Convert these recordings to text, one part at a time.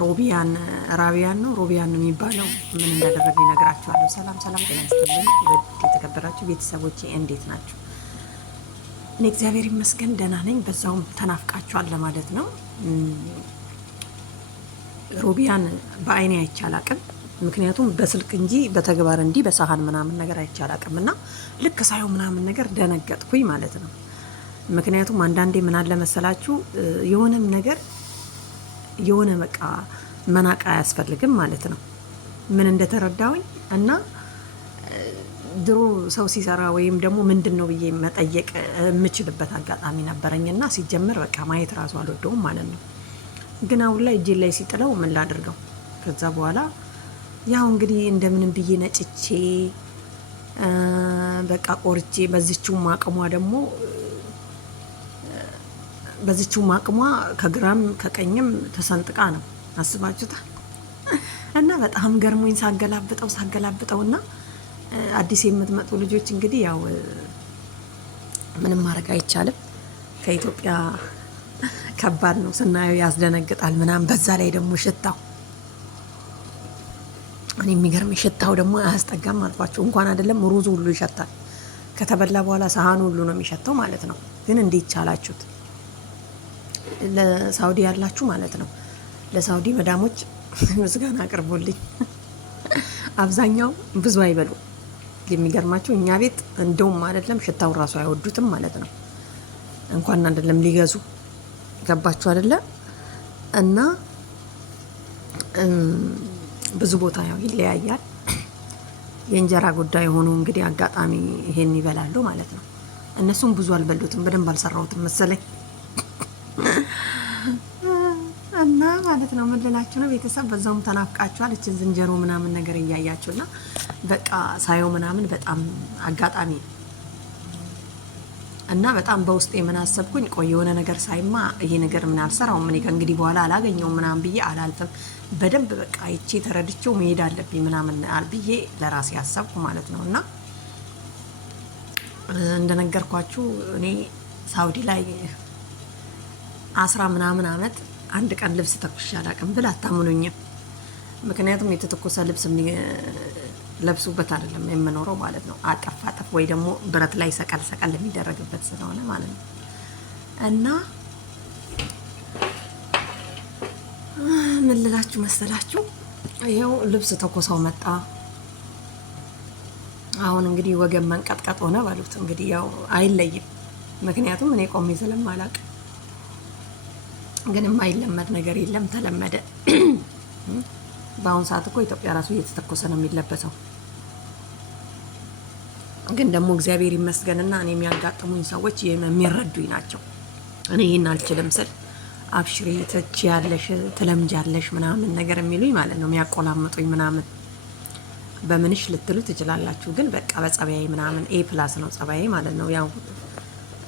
ሮቢያን ራቢያን ነው ሮቢያን ነው የሚባለው ምን እንዳደረገ ይነግራችኋለሁ። ሰላም ሰላም፣ ጤና ይስጥልኝ ውድ የተከበራችሁ ቤተሰቦቼ እንዴት ናችሁ? እኔ እግዚአብሔር ይመስገን ደህና ነኝ። በዛውም ተናፍቃችኋል ለማለት ነው። ሮቢያን በአይኔ አይቻል አቅም፣ ምክንያቱም በስልክ እንጂ በተግባር እንዲህ በሳህን ምናምን ነገር አይቻል አቅም እና ልክ ሳየው ምናምን ነገር ደነገጥኩኝ ማለት ነው። ምክንያቱም አንዳንዴ ምን አለ መሰላችሁ የሆነም ነገር የሆነ በቃ መናቅ አያስፈልግም ማለት ነው። ምን እንደተረዳውኝ እና ድሮ ሰው ሲሰራ ወይም ደግሞ ምንድን ነው ብዬ መጠየቅ የምችልበት አጋጣሚ ነበረኝና ሲጀምር በቃ ማየት ራሱ አልወደውም ማለት ነው። ግን አሁን ላይ እጄ ላይ ሲጥለው ምን ላድርገው? ከዛ በኋላ ያው እንግዲህ እንደምንም ብዬ ነጭቼ በቃ ቆርቼ በዚችውም አቅሟ ደግሞ በዚችው ማቅሟ ከግራም ከቀኝም ተሰንጥቃ ነው አስባችሁታል። እና በጣም ገርሞኝ ሳገላብጠው እና አዲስ የምትመጡ ልጆች እንግዲህ ያው ምንም ማድረግ አይቻልም። ከኢትዮጵያ ከባድ ነው ስናየው ያስደነግጣል ምናምን። በዛ ላይ ደግሞ ሽታው እኔ የሚገርም ሽታው ደግሞ አያስጠጋም አልኳቸው። እንኳን አይደለም ሩዙ ሁሉ ይሸታል። ከተበላ በኋላ ሳህኑ ሁሉ ነው የሚሸተው ማለት ነው። ግን እንዴት ቻላችሁት? ለሳውዲ ያላችሁ ማለት ነው። ለሳውዲ መዳሞች ምስጋና አቅርቦልኝ። አብዛኛው ብዙ አይበሉ። የሚገርማቸው እኛ ቤት እንደውም አይደለም ሽታው ራሱ አይወዱትም ማለት ነው። እንኳን አይደለም ሊገዙ ገባችሁ አይደለ? እና ብዙ ቦታ ያው ይለያያል። የእንጀራ ጉዳይ ሆኖ እንግዲህ አጋጣሚ ይሄን ይበላሉ ማለት ነው። እነሱም ብዙ አልበሉትም። በደንብ አልሰራሁትም መሰለኝ እና ማለት ነው። ምን ልላችሁ ነው ቤተሰብ፣ በዛውም ተናፍቃችኋል። እችን ዝንጀሮ ምናምን ነገር እያያችሁና በቃ ሳየው ምናምን በጣም አጋጣሚ እና በጣም በውስጤ ምን አሰብኩኝ፣ ቆይ የሆነ ነገር ሳይማ ይሄ ነገር ምን አልሰራውም እኔ ከእንግዲህ በኋላ አላገኘውም ምናምን ብዬ አላልፍም። በደንብ በቃ ይቼ ተረድቼው መሄድ አለብኝ ምናምን ብዬ ለራሴ አሰብኩ ማለት ነው። እና እንደነገርኳችሁ እኔ ሳውዲ ላይ 10 ምናምን አመት አንድ ቀን ልብስ ተኩሼ አላውቅም ብል አታምኑኝም። ምክንያቱም የተተኮሰ ልብስ ለብሱበት አይደለም የምኖረው ማለት ነው። አጠፍ ወይ ደግሞ ብረት ላይ ሰቀል የሚደረግበት ስለሆነ ማለት ነው። እና ምን ልላችሁ መሰላችሁ፣ ይኸው ልብስ ተኮሰው መጣ። አሁን እንግዲህ ወገን መንቀጥቀጥ ሆነ ባሉት እንግዲህ ያው አይለይም። ምክንያቱም እኔ ቆሜ ስለማላውቅ፣ ግን የማይለመድ ነገር የለም ተለመደ። በአሁን ሰዓት እኮ ኢትዮጵያ ራሱ እየተተኮሰ ነው የሚለበሰው። ግን ደግሞ እግዚአብሔር ይመስገንና እኔ የሚያጋጥሙኝ ሰዎች የሚረዱኝ ናቸው። እኔ ይህን አልችልም ስል አብሽሪ ትችያለሽ ትለምጃለሽ ምናምን ነገር የሚሉኝ ማለት ነው። የሚያቆላምጡኝ ምናምን በምንሽ ልትሉ ትችላላችሁ። ግን በቃ በጸባዬ ምናምን A+ ነው ጸባዬ ማለት ነው። ያው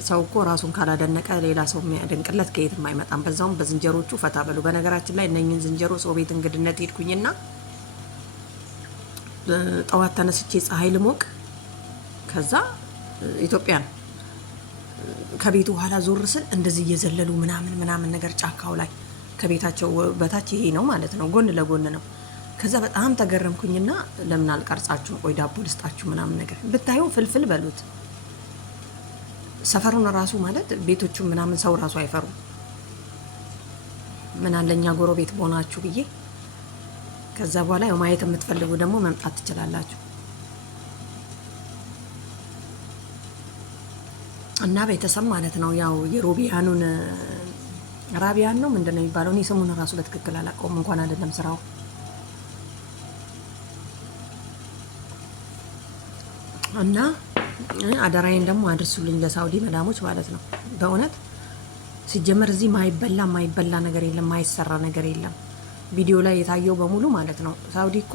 ሰው እኮ ራሱን ካላደነቀ ሌላ ሰው የሚያደንቅለት ከየትም አይመጣም። በዛውም በዝንጀሮቹ ፈታ በሉ። በነገራችን ላይ እነኝን ዝንጀሮ ሰው ቤት እንግድነት ሄድኩኝና ጠዋት ተነስቼ ፀሐይ ልሞቅ፣ ከዛ ኢትዮጵያ ነው ከቤቱ ኋላ ዞር ስል እንደዚህ እየዘለሉ ምናምን ነገር ጫካው ላይ ከቤታቸው በታች ይሄ ነው ማለት ነው፣ ጎን ለጎን ነው። ከዛ በጣም ተገረምኩኝና ለምን አልቀርጻችሁ ቆይ ዳቦ ልስጣችሁ ምናምን ነገር ብታዩ ፍልፍል በሉት። ሰፈሩን ራሱ ማለት ቤቶቹ ምናምን ሰው ራሱ አይፈሩም። ምን አለኛ ጎረቤት በሆናችሁ ብዬ። ከዛ በኋላ ያው ማየት የምትፈልጉ ደግሞ መምጣት ትችላላችሁ። እና ቤተሰብ ማለት ነው ያው የሮቢያኑን ራቢያን ነው ምንድነው የሚባለው? እኔ ስሙን ራሱ በትክክል አላውቀውም እንኳን አይደለም ስራው። እና አደራዬን ደግሞ አድርሱልኝ ለሳውዲ መዳሞች ማለት ነው። በእውነት ሲጀመር እዚህ ማይበላ ነገር የለም፣ ማይሰራ ነገር የለም። ቪዲዮ ላይ የታየው በሙሉ ማለት ነው። ሳውዲ እኮ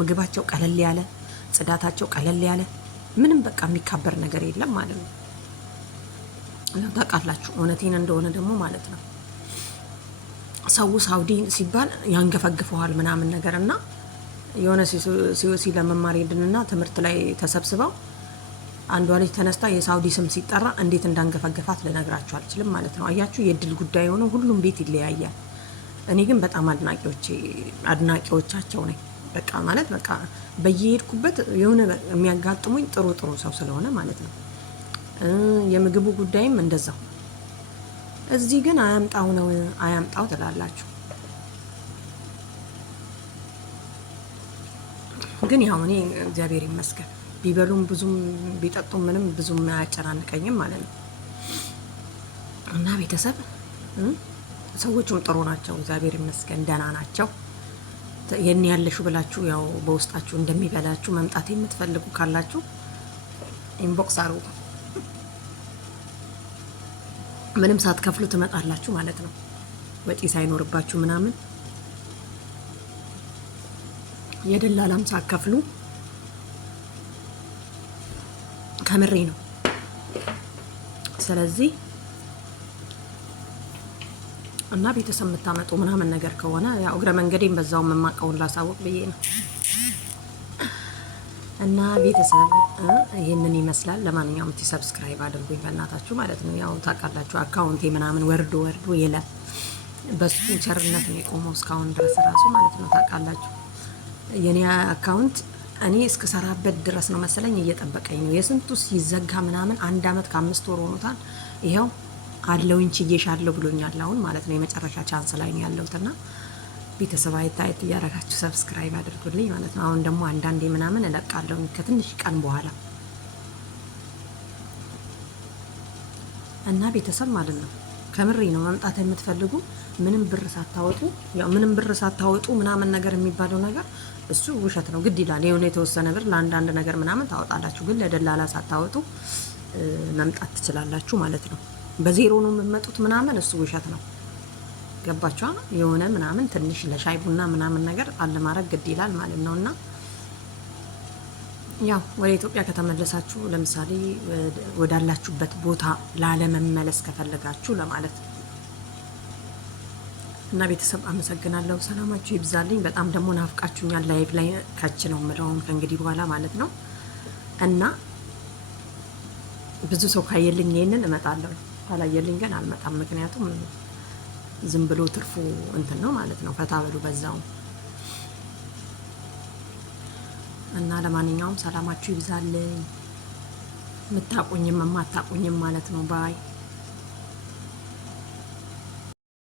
ምግባቸው ቀለል ያለ፣ ጽዳታቸው ቀለል ያለ፣ ምንም በቃ የሚካበር ነገር የለም ማለት ነው። ታውቃላችሁ እውነቴን እንደሆነ ደግሞ ማለት ነው። ሰው ሳውዲ ሲባል ያንገፈግፈዋል ምናምን ነገር እና የሆነ ሲኦሲ ለመማር ሄድንና ትምህርት ላይ ተሰብስበው አንዷ ልጅ ተነስታ የሳውዲ ስም ሲጠራ እንዴት እንዳንገፈገፋት ልነግራችሁ አልችልም ማለት ነው። አያችሁ የእድል ጉዳይ ሆኖ ሁሉም ቤት ይለያያል። እኔ ግን በጣም አድናቂዎቻቸው ነኝ። በቃ ማለት በቃ በየሄድኩበት የሆነ የሚያጋጥሙኝ ጥሩ ጥሩ ሰው ስለሆነ ማለት ነው። የምግቡ ጉዳይም እንደዛው። እዚህ ግን አያምጣው ነው አያምጣው ትላላችሁ። ግን ያው እኔ እግዚአብሔር ይመስገን ቢበሉም ብዙም ቢጠጡም ምንም ብዙም አያጨናንቀኝም ማለት ነው። እና ቤተሰብ ሰዎቹም ጥሩ ናቸው፣ እግዚአብሔር ይመስገን ደህና ናቸው። የኔ ያለሹ ብላችሁ ያው በውስጣችሁ እንደሚበላችሁ መምጣት የምትፈልጉ ካላችሁ ኢንቦክስ አርጉ። ምንም ሳትከፍሉ ትመጣላችሁ ማለት ነው። ወጪ ሳይኖርባችሁ ምናምን የደላላም ሳትከፍሉ ከምሬ ነው። ስለዚህ እና ቤተሰብ የምታመጡ ምናምን ነገር ከሆነ ያው እግረ መንገዴን በዛው የማውቀውን ላሳውቅ ብዬ ነው። እና ቤተሰብ ይህንን ይመስላል። ለማንኛውም ሰብስክራይብ አድርጉኝ በእናታችሁ ማለት ነው። ያው ታውቃላችሁ አካውንቴ ምናምን ወርዶ የለም በሱ ቸርነት ነው የቆመው እስካሁን ድረስ ራሱ ማለት ነው። ታውቃላችሁ የኔ አካውንት እኔ እስከሰራበት ድረስ ነው መሰለኝ እየጠበቀኝ ነው። የስንቱ ሲዘጋ ምናምን 1 አመት ከ5 ወር ሆኖታል። ይኸው አለውኝ ችዬሻለሁ ብሎኛል አሁን ማለት ነው። የመጨረሻ ቻንስ ላይ ነው ያለሁትና ቤተሰብ አይታየት እያደረጋችሁ ሰብስክራይብ አድርጉልኝ ማለት ነው። አሁን ደግሞ አንዳንዴ ምናምን እለቃለሁ ከትንሽ ቀን በኋላ እና ቤተሰብ ማለት ነው። ከምሬ ነው። መምጣት የምትፈልጉ ምንም ብር ሳታወጡ ያው ምንም ብር ሳታወጡ ምናምን ነገር የሚባለው ነገር እሱ ውሸት ነው። ግድ ይላል የሆነ የተወሰነ ብር ለአንዳንድ ነገር ምናምን ታወጣላችሁ፣ ግን ለደላላ ሳታወጡ መምጣት ትችላላችሁ ማለት ነው። በዜሮ ነው የምትመጡት ምናምን እሱ ውሸት ነው። ገባችኋ? የሆነ ምናምን ትንሽ ለሻይ ቡና ምናምን ነገር አለማድረግ ግድ ይላል ማለት ነው። እና ያው ወደ ኢትዮጵያ ከተመለሳችሁ ለምሳሌ ወዳላችሁበት ቦታ ላለመመለስ ከፈለጋችሁ ለማለት እና ቤተሰብ አመሰግናለሁ። ሰላማችሁ ይብዛልኝ። በጣም ደግሞ ናፍቃችሁኛል። ላይቭ ላይ ከች ነው የምለውን ከእንግዲህ በኋላ ማለት ነው። እና ብዙ ሰው ካየልኝ ይሄንን እመጣለሁ፣ ካላየልኝ ግን አልመጣም። ምክንያቱም ዝም ብሎ ትርፉ እንትን ነው ማለት ነው። ፈታ በሉ በዛው እና ለማንኛውም ሰላማችሁ ይብዛልኝ። የምታቁኝም የማታቁኝም ማለት ነው። ባይ